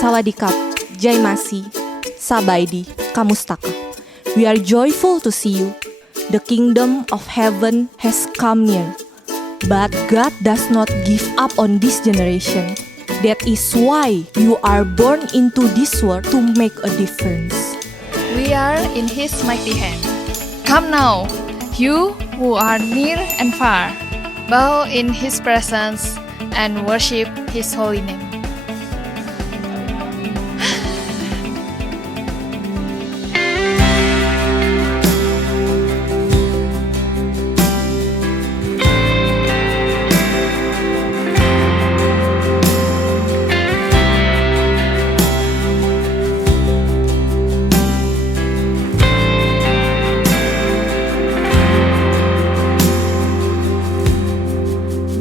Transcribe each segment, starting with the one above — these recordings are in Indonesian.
Sawadikap, Jaimasi, Sabaidi, Kamustaka. We are joyful to see you. The kingdom of heaven has come near. But God does not give up on this generation. That is why you are born into this world to make a difference. We are in His mighty hand. Come now, you who are near and far, bow in His presence and worship His holy name.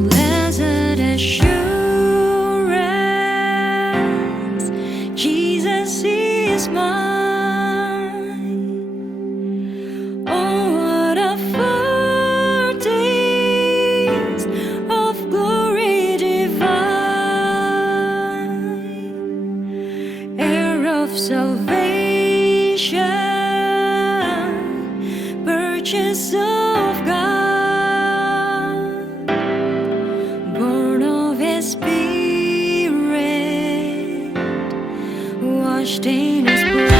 Blessed assurance, Jesus is mine. Oh, what a foretaste of glory divine, heir of salvation, purchase of God, born of His Spirit, washed in His blood.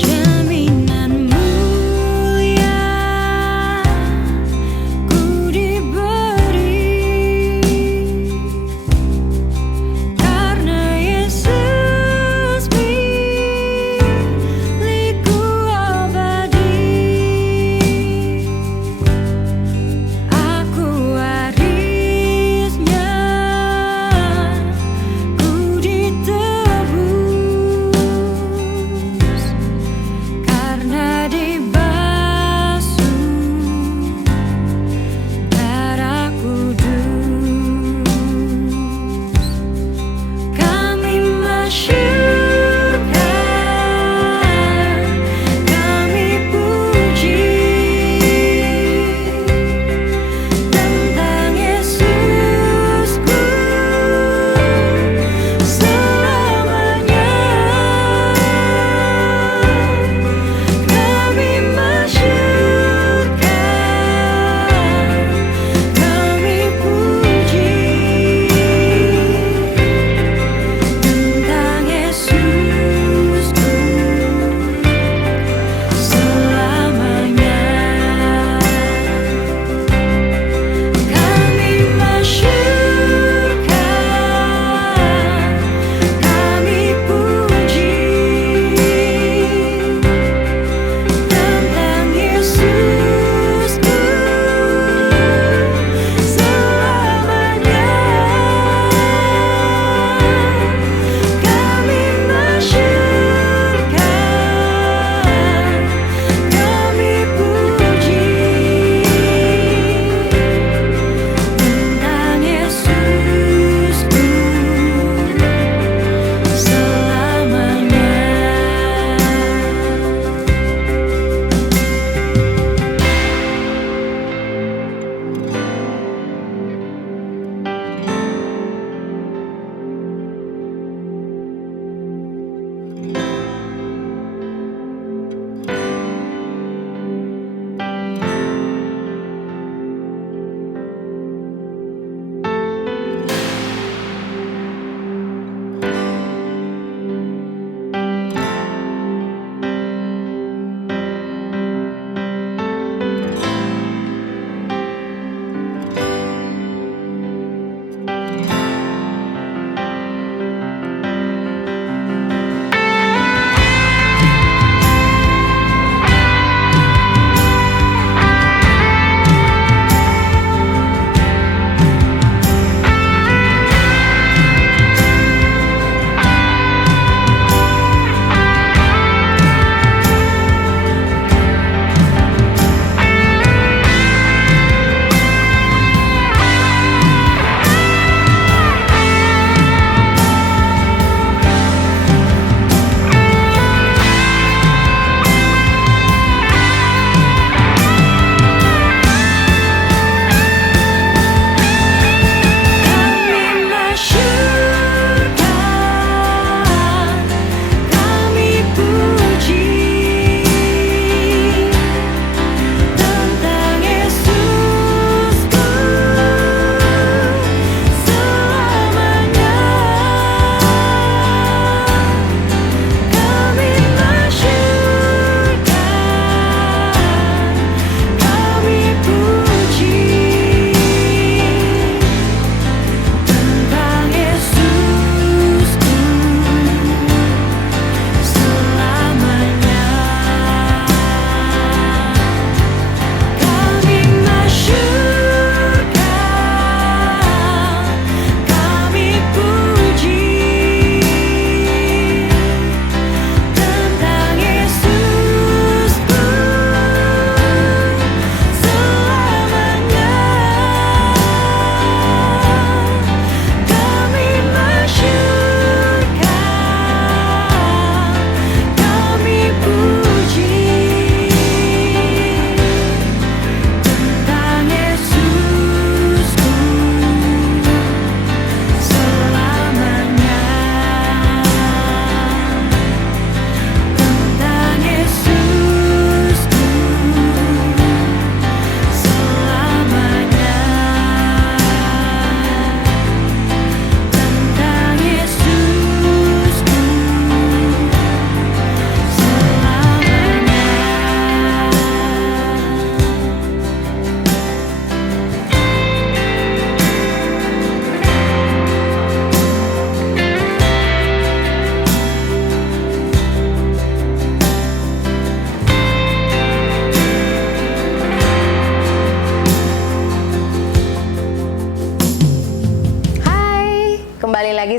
Jaminan mulia ku diberi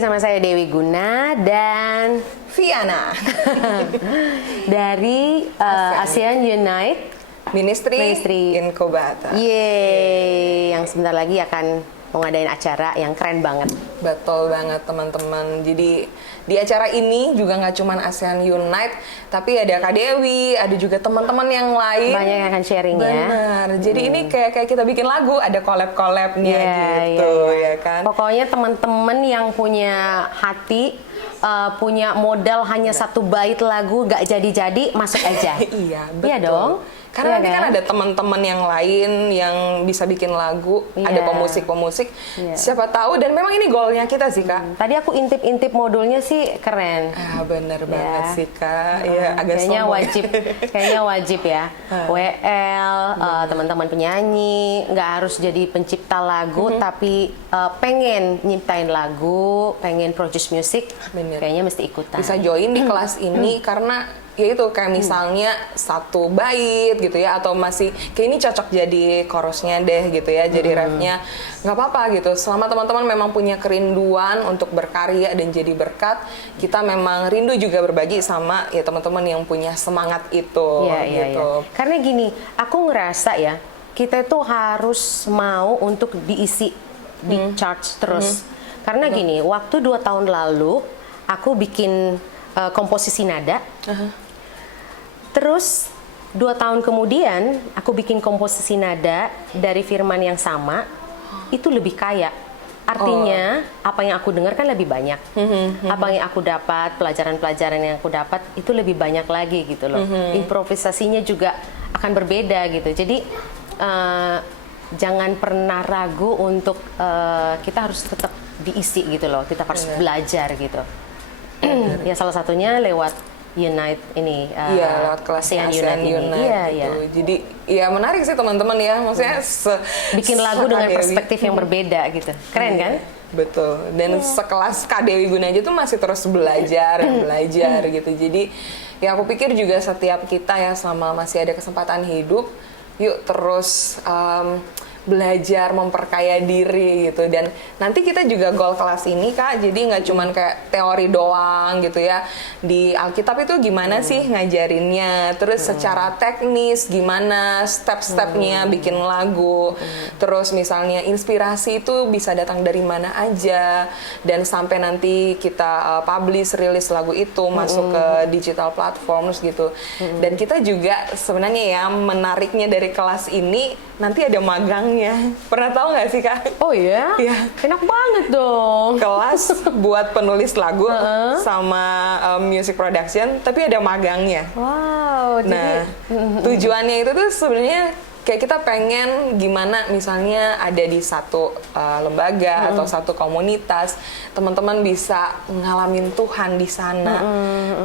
sama saya Dewi Guna dan Viana dari ASEAN Unite Ministry Incubator. Yeay, yang sebentar lagi akan mau ngadain acara yang keren banget. Betul banget teman-teman. Jadi di acara ini juga nggak cuma ASEAN Unite, tapi ada Kak Dewi, ada juga teman-teman yang lain. Banyak yang akan sharing ya. Benar. Jadi ini kayak kita bikin lagu, ada collab-collabnya gitu ya kan. Pokoknya teman-teman yang punya hati, punya modal hanya satu bait lagu nggak jadi-jadi, masuk aja. Iya, betul. Iya dong. Karena Iya nanti kan ada teman-teman yang lain yang bisa bikin lagu, ada pemusik-pemusik. Siapa tahu, dan memang ini goalnya kita sih Kak. Tadi aku intip-intip modulnya sih keren. Bener banget sih Kak. Ya, agak kayaknya sombong. kayaknya wajib ya. WL, teman-teman penyanyi, nggak harus jadi pencipta lagu, tapi pengen nyiptain lagu, pengen produce music, kayaknya mesti ikutan. Bisa join di kelas ini karena ya itu kayak misalnya satu bait gitu ya, atau masih kayak ini cocok jadi chorusnya deh gitu ya, jadi refnya nggak apa-apa gitu. Selama teman-teman memang punya kerinduan untuk berkarya dan jadi berkat, kita memang rindu juga berbagi sama ya teman-teman yang punya semangat itu. Gitu. Karena gini, aku ngerasa ya kita itu harus mau untuk diisi di charts terus. Karena gini, waktu 2 tahun lalu aku bikin komposisi nada. Terus 2 tahun kemudian aku bikin komposisi nada dari firman yang sama, itu lebih kaya. Artinya apa yang aku dengar kan lebih banyak. Apa yang aku dapat, pelajaran-pelajaran yang aku dapat itu lebih banyak lagi gitu loh. Improvisasinya juga akan berbeda gitu. Jadi jangan pernah ragu untuk kita harus tetap diisi gitu loh. Kita harus belajar gitu. Ya salah satunya lewat Unite ini, lewat kelas ASEAN Unite gitu. Jadi ya menarik sih teman-teman ya, maksudnya bikin lagu dengan perspektif yang berbeda gitu, keren kan? Betul. Dan sekelas Kak Dewi Guna aja tuh masih terus belajar gitu. Jadi ya aku pikir juga setiap kita ya selama masih ada kesempatan hidup, yuk terus belajar memperkaya diri gitu. Dan nanti kita juga goal kelas ini Kak, jadi nggak cuman kayak teori doang gitu ya. Di Alkitab itu gimana sih ngajarinnya, terus secara teknis gimana step-stepnya bikin lagu, terus misalnya inspirasi itu bisa datang dari mana aja, dan sampai nanti kita publish, rilis lagu itu masuk ke digital platforms gitu. Dan kita juga sebenarnya ya menariknya dari kelas ini nanti ada magangnya. Pernah tahu nggak sih Kak? Oh iya? Enak banget dong. Kelas buat penulis lagu sama music production, tapi ada magangnya. Wow. Nah, tujuannya itu tuh sebenarnya kayak kita pengen gimana misalnya ada di satu lembaga atau satu komunitas, teman-teman bisa ngalamin Tuhan di sana,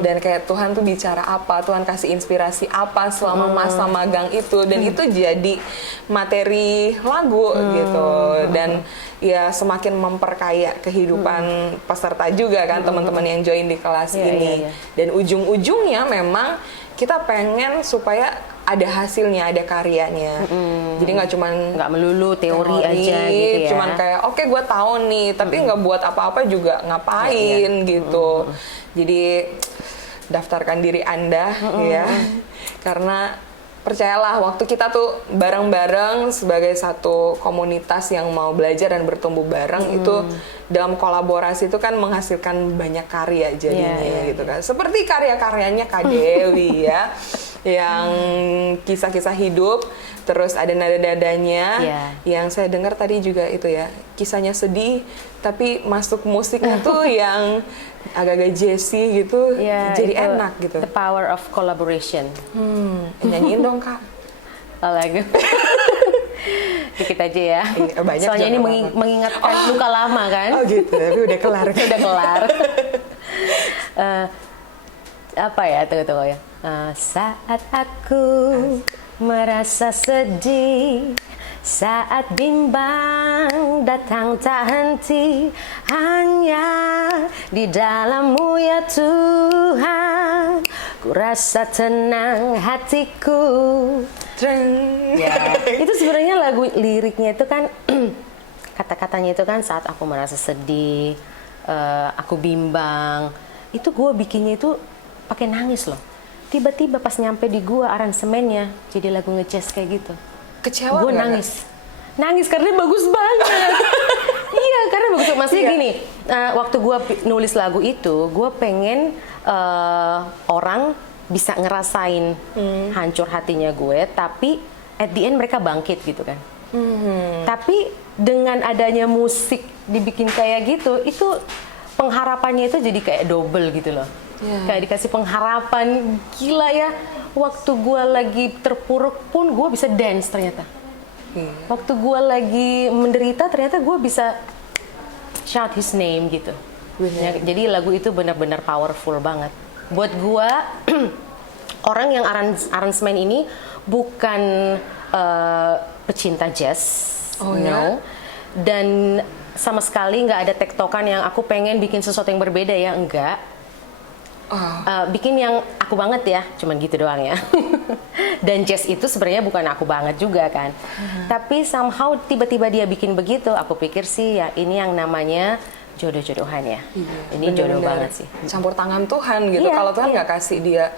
dan kayak Tuhan tuh bicara apa, Tuhan kasih inspirasi apa selama masa magang itu, dan itu jadi materi lagu gitu. Dan ya semakin memperkaya kehidupan peserta juga kan teman-teman yang join di kelas ini. Dan ujung-ujungnya memang kita pengen supaya ada hasilnya, ada karyanya. Jadi nggak melulu teori aja gitu ya. Cuman kayak oke, gue tahu nih, tapi nggak buat apa-apa juga ngapain gitu. Jadi daftarkan diri Anda ya. Karena percayalah, waktu kita tuh bareng-bareng sebagai satu komunitas yang mau belajar dan bertumbuh bareng, itu dalam kolaborasi itu kan menghasilkan banyak karya jadinya gitu kan. Seperti karya-karyanya Kak Dewi ya, yang kisah-kisah hidup, terus ada nada-nadanya, yang saya dengar tadi juga itu ya, kisahnya sedih, tapi masuk musiknya tuh yang agak-agak jazzy gitu, jadi enak gitu. The power of collaboration. Nyanyiin dong Kak. Lagu. Dikit aja ya. Banyak. Soalnya ini mengingatkan luka lama kan. Oh gitu, tapi udah kelar. Udah kelar. Apa ya, tunggu ya. Saat aku merasa sedih, saat bimbang datang tak henti, hanya di dalam-Mu ya Tuhan, ku rasa tenang hatiku. Ya, itu sebenarnya lagu liriknya itu kan kata-katanya itu kan saat aku merasa sedih, aku bimbang. Itu gue bikinnya itu pakai nangis loh. Tiba-tiba pas nyampe di gue aransemennya jadi lagu ngejazz kayak gitu. Kecewa Gue nggak? nangis karena bagus banget. Iya, karena bagus. Maksudnya gini, waktu gue nulis lagu itu, gue pengen orang bisa ngerasain hancur hatinya gue, tapi at the end mereka bangkit gitu kan. Tapi dengan adanya musik dibikin kayak gitu, itu pengharapannya itu jadi kayak double gitu loh. Kayak dikasih pengharapan, gila ya. Waktu gue lagi terpuruk pun gue bisa dance ternyata. Waktu gue lagi menderita ternyata gue bisa shout his name gitu. Ya, jadi lagu itu benar-benar powerful banget. Buat gue, orang yang aransemen ini bukan pecinta jazz, no. Dan sama sekali nggak ada tektokan yang aku pengen bikin sesuatu yang berbeda ya, enggak. Bikin yang aku banget ya, cuman gitu doang ya. Dan jazz itu sebenarnya bukan aku banget juga kan. Tapi somehow tiba-tiba dia bikin begitu, aku pikir sih ya ini yang namanya jodoh-jodohan ya. Ini jodoh banget sih. Campur tangan Tuhan gitu. Kalau Tuhan nggak kasih dia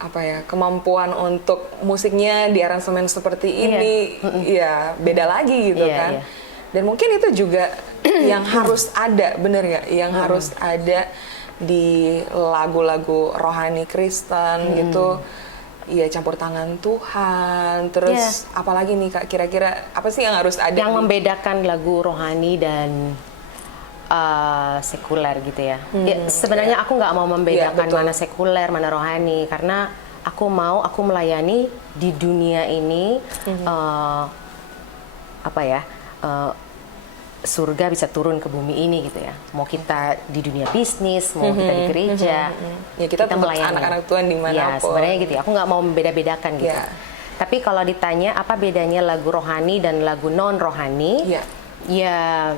apa ya kemampuan untuk musiknya di aransemen seperti ini, ya beda lagi gitu kan. Dan mungkin itu juga yang harus ada, bener nggak? Yang harus ada di lagu-lagu rohani Kristen gitu. Ya campur tangan Tuhan. Terus apalagi nih Kak, kira-kira apa sih yang harus ada? Yang membedakan lagu rohani dan sekuler gitu ya. Sebenarnya aku nggak mau membedakan mana sekuler, mana rohani, karena aku melayani di dunia ini surga bisa turun ke bumi ini gitu ya. Mau kita di dunia bisnis, mau kita di gereja, ya kita melayani anak-anak Tuhan dimanapun. Ya sebenarnya gitu ya. Aku nggak mau membeda-bedakan gitu. Tapi kalau ditanya apa bedanya lagu rohani dan lagu non rohani, ya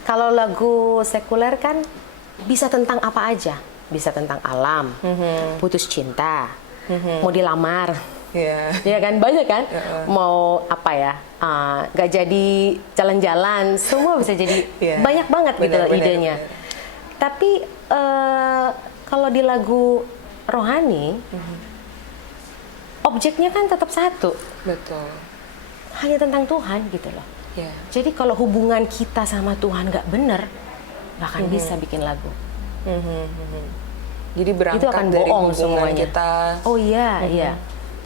kalau lagu sekuler kan bisa tentang apa aja, bisa tentang alam, putus cinta, mau dilamar, ya kan banyak kan, mau apa ya, nggak jadi jalan-jalan, semua bisa jadi banyak banget gitu loh idenya. Tapi kalau di lagu rohani, objeknya kan tetap satu, hanya tentang Tuhan gitu loh. Jadi kalau hubungan kita sama Tuhan nggak bener, nggak akan bisa bikin lagu. Jadi berangkat itu akan dari bohong hubungan semuanya. Kita. Oh iya, iya.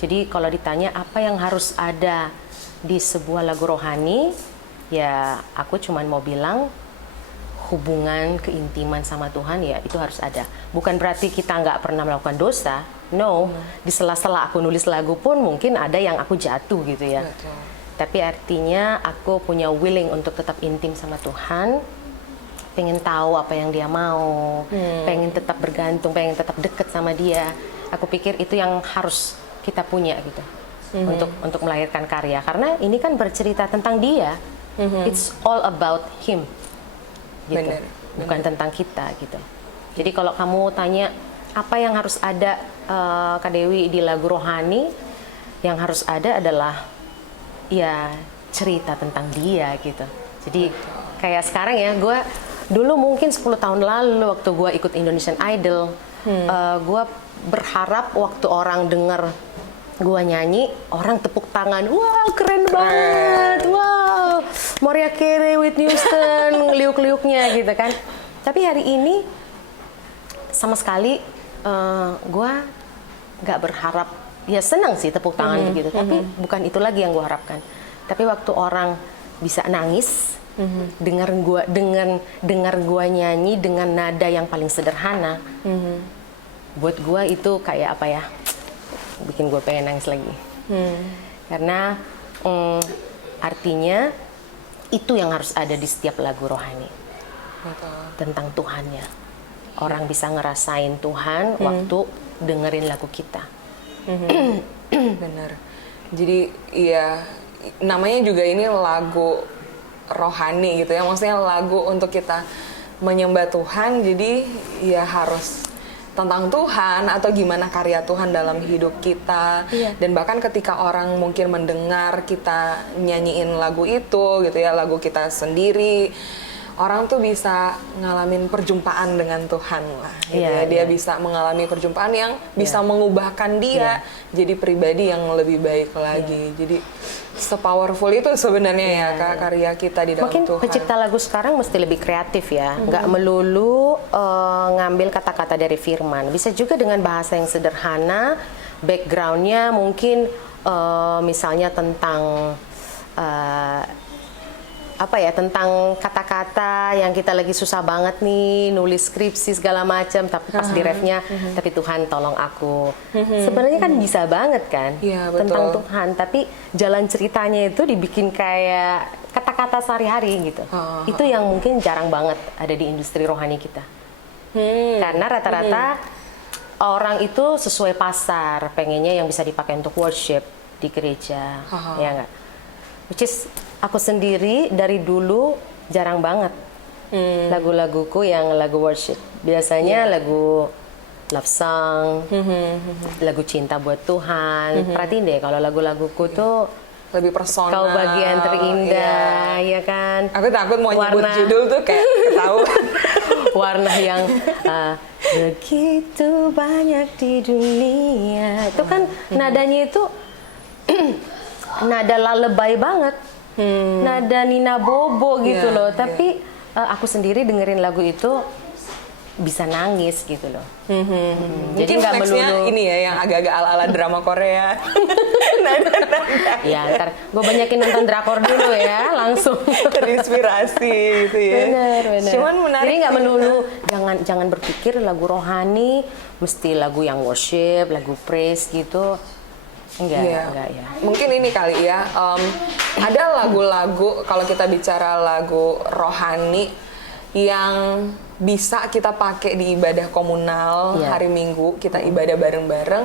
Jadi kalau ditanya apa yang harus ada di sebuah lagu rohani, ya aku cuman mau bilang hubungan keintiman sama Tuhan ya itu harus ada. Bukan berarti kita nggak pernah melakukan dosa. No, di sela-sela aku nulis lagu pun mungkin ada yang aku jatuh gitu ya. Tapi artinya aku punya willing untuk tetap intim sama Tuhan, pengen tahu apa yang dia mau, pengen tetap bergantung, pengen tetap deket sama dia. Aku pikir itu yang harus kita punya gitu, untuk melahirkan karya. Karena ini kan bercerita tentang dia, it's all about him, gitu. Bukan tentang kita gitu. Jadi kalau kamu tanya apa yang harus ada Kak Dewi di lagu rohani, yang harus ada adalah ya cerita tentang dia gitu. Jadi kayak sekarang ya, gue dulu mungkin 10 tahun lalu waktu gue ikut Indonesian Idol, gue berharap waktu orang denger gue nyanyi, orang tepuk tangan, wow keren banget, wow Mariah Carey, Whitney Houston, liuk-liuknya gitu kan. Tapi hari ini sama sekali gue nggak berharap. Ya senang sih tepuk tangan begitu, tapi bukan itu lagi yang gue harapkan. Tapi waktu orang bisa nangis, dengar gue nyanyi dengan nada yang paling sederhana, buat gue itu kayak apa ya, bikin gue pengen nangis lagi. Karena artinya itu yang harus ada di setiap lagu rohani, tentang Tuhannya. Orang bisa ngerasain Tuhan waktu dengerin lagu kita. Bener. Jadi ya namanya juga ini lagu rohani gitu ya. Maksudnya lagu untuk kita menyembah Tuhan. Jadi ya harus tentang Tuhan atau gimana karya Tuhan dalam hidup kita. Dan bahkan ketika orang mungkin mendengar kita nyanyiin lagu itu gitu ya, lagu kita sendiri, orang tuh bisa ngalamin perjumpaan dengan Tuhan lah. Gitu ya. Dia bisa mengalami perjumpaan yang bisa mengubahkan dia jadi pribadi yang lebih baik lagi. Jadi se-powerful itu sebenarnya ya Kak, karya kita di dalam Mungkin Tuhan. pencipta lagu sekarang mesti lebih kreatif ya, nggak melulu ngambil kata-kata dari firman. Bisa juga dengan bahasa yang sederhana, backgroundnya mungkin misalnya tentang tentang kata-kata yang kita lagi susah banget nih nulis skripsi segala macam, tapi pas di refnya tapi Tuhan tolong aku. Sebenarnya kan bisa banget kan tentang Tuhan, tapi jalan ceritanya itu dibikin kayak kata-kata sehari-hari gitu. Itu yang mungkin jarang banget ada di industri rohani kita. Karena rata-rata orang itu sesuai pasar, pengennya yang bisa dipakai untuk worship di gereja, ya nggak? Which is aku sendiri dari dulu jarang banget lagu-laguku yang lagu worship. Biasanya lagu love song, lagu cinta buat Tuhan. Perhatiin deh kalau lagu-laguku tuh lebih personal. Kau bagian terindah, ya kan? Aku takut mau nyebut judul tuh kayak ketahuan. Warna yang begitu banyak di dunia. Itu kan nadanya itu nada lullaby banget, nada Nina Bobo gitu loh. Tapi aku sendiri dengerin lagu itu bisa nangis gitu loh. Jadi nggak melulu ini ya yang agak-agak ala-ala drama Korea. Ya ntar gue banyakin nonton drakor dulu ya, langsung terinspirasi gitu ya. Bener. Cuman menarik. Jadi nggak melulu, jangan berpikir lagu rohani mesti lagu yang worship, lagu praise gitu. Enggak ya. Mungkin ini kali ya, ada lagu-lagu kalau kita bicara lagu rohani yang bisa kita pakai di ibadah komunal hari Minggu, kita ibadah bareng-bareng.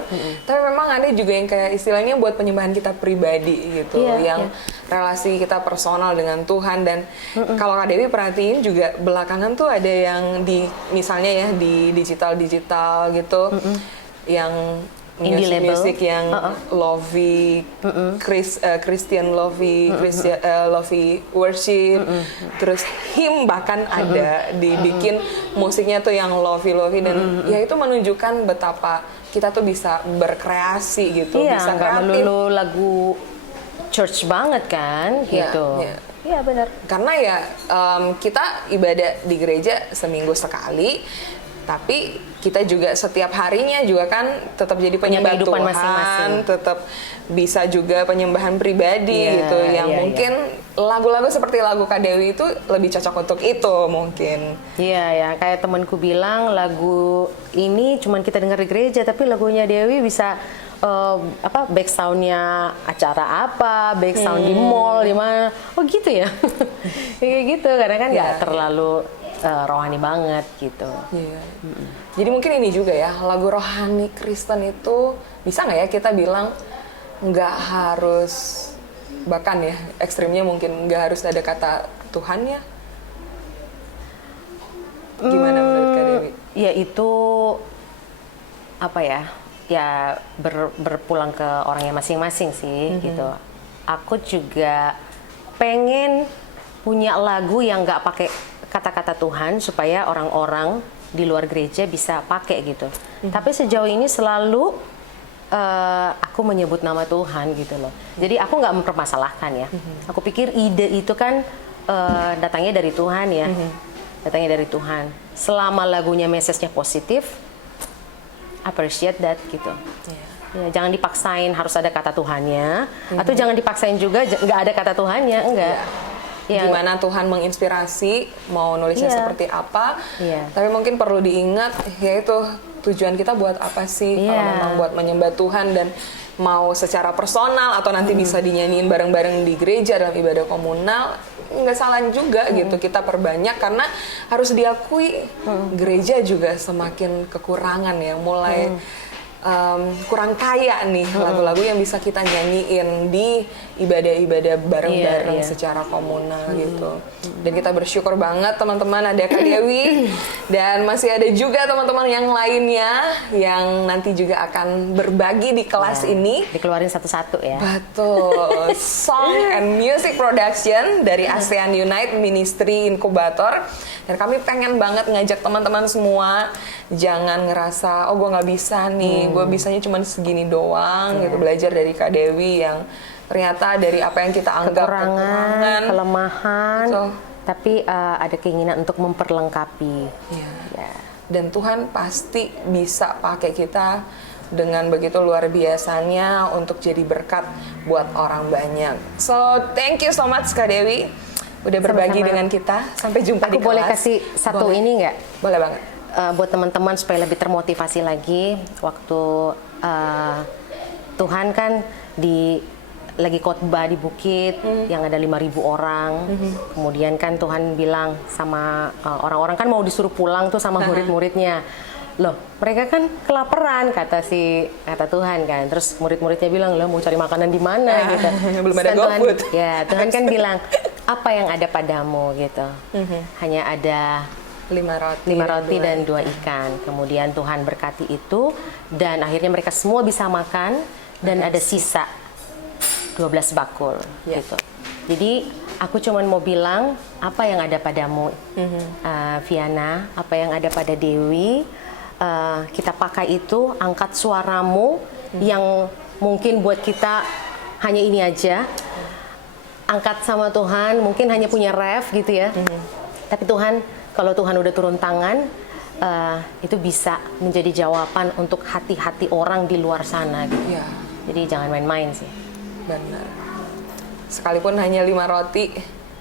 Tapi memang ada juga yang kayak istilahnya buat penyembahan kita pribadi gitu, yang relasi kita personal dengan Tuhan. Dan kalau Kak Dewi perhatiin juga belakangan tuh ada yang di misalnya ya di digital gitu, yang musik yang lovey, Christian lovey, lovey worship, terus hymn bahkan ada dibikin musiknya tuh yang lovey dan ya itu menunjukkan betapa kita tuh bisa berkreasi gitu, bisa nggak kreatif. melulu lagu church banget kan gitu. Iya benar. Karena ya kita ibadah di gereja seminggu sekali. Tapi kita juga setiap harinya juga kan tetap jadi penyembah Tuhan, masing-masing. Tetap bisa juga penyembahan pribadi gitu, yang mungkin lagu-lagu seperti lagu Kak Dewi itu lebih cocok untuk itu mungkin. Iya ya, kayak temanku bilang lagu ini cuman kita dengar di gereja, tapi lagunya Dewi bisa back soundnya acara apa, back sound di mall di mana, gitu ya. Kayak gitu, karena kan nggak terlalu rohani banget gitu. Jadi mungkin ini juga ya, lagu rohani Kristen itu bisa nggak ya kita bilang nggak harus, bahkan ya ekstrimnya mungkin nggak harus ada kata Tuhan ya? Gimana menurut Kak Dewi? Ya itu apa ya? Ya berpulang ke orangnya masing-masing sih gitu. Aku juga pengen punya lagu yang nggak pakai kata-kata Tuhan supaya orang-orang di luar gereja bisa pakai gitu. Tapi sejauh ini selalu aku menyebut nama Tuhan gitu loh. Jadi aku nggak mempermasalahkan ya. Aku pikir ide itu kan datangnya dari Tuhan ya. Datangnya dari Tuhan. Selama lagunya message-nya positif, appreciate that gitu. Ya, jangan dipaksain harus ada kata Tuhannya, atau jangan dipaksain juga nggak ada kata Tuhannya, enggak. Gimana Tuhan menginspirasi mau nulisnya seperti apa, tapi mungkin perlu diingat yaitu tujuan kita buat apa sih, kalau memang buat menyembah Tuhan dan mau secara personal atau nanti bisa dinyanyiin bareng-bareng di gereja dalam ibadah komunal, nggak salah juga gitu kita perbanyak, karena harus diakui gereja juga semakin kekurangan ya, mulai kurang kaya nih lagu-lagu yang bisa kita nyanyiin di ibadah-ibadah bareng-bareng Iya. secara komunal gitu. Dan kita bersyukur banget teman-teman ada Kak Dewi dan masih ada juga teman-teman yang lainnya yang nanti juga akan berbagi di kelas ini. Dikeluarin satu-satu ya. Betul, Song and Music Production dari ASEAN Unite Ministry Incubator. Dan kami pengen banget ngajak teman-teman semua, jangan ngerasa, oh gue nggak bisa nih, gue bisanya cuma segini doang gitu. Belajar dari Kak Dewi yang ternyata dari apa yang kita anggap Kekurangan, kelemahan, Betul. tapi ada keinginan untuk memperlengkapi. Iya. Ya. Dan Tuhan pasti bisa pakai kita dengan begitu luar biasanya untuk jadi berkat buat orang banyak. So, thank you so much Kak Dewi udah berbagi Sama-sama. dengan kita. Sampai jumpa di Aku kelas. boleh kasih satu Boleh. ini nggak? Boleh banget. Buat teman-teman supaya lebih termotivasi lagi waktu Tuhan kan lagi khotbah di bukit yang ada 5.000 orang. Kemudian kan Tuhan bilang sama orang-orang kan mau disuruh pulang tuh sama murid-muridnya. Loh, mereka kan kelaparan kata Tuhan kan. Terus murid-muridnya bilang, "Loh, mau cari makanan di mana?" gitu. Belum ada Terus kan GoFood. Tuhan kan bilang, "Apa yang ada padamu?" gitu. Hanya ada 5 roti dan 2 ikan. Kemudian Tuhan berkati itu dan akhirnya mereka semua bisa makan dan ada sisa 12 bakul gitu. Jadi aku cuman mau bilang apa yang ada padamu, Viana, apa yang ada pada Dewi, kita pakai itu, angkat suaramu yang mungkin buat kita hanya ini aja, angkat sama Tuhan, mungkin hanya punya ref gitu ya. Tapi Tuhan, kalau Tuhan udah turun tangan, itu bisa menjadi jawaban untuk hati-hati orang di luar sana gitu. Iya, Jadi jangan main-main sih. benar. Sekalipun hanya 5 roti,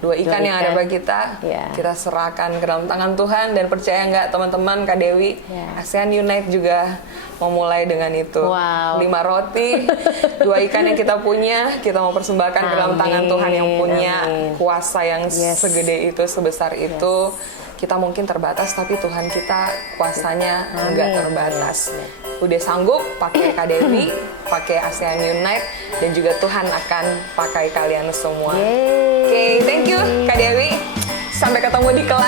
2 ikan yang ada ikan. bagi kita, Iya. kita serahkan ke dalam tangan Tuhan. Dan percaya nggak teman-teman, Kak Dewi, Iya. ASEAN Unite juga mau mulai dengan itu. Wow. 5 roti, 2 ikan yang kita punya, kita mau persembahkan ke dalam tangan Amin, Tuhan yang punya amin. kuasa yang Yes. segede itu, sebesar itu. Kita mungkin terbatas, tapi Tuhan kita kuasanya nggak Amin. terbatas. Udah sanggup pakai Kak Dewi, pakai ASEAN Unite, dan juga Tuhan akan pakai kalian semua. Yeay. Oke, thank you Kak Dewi. Sampai ketemu di kelas.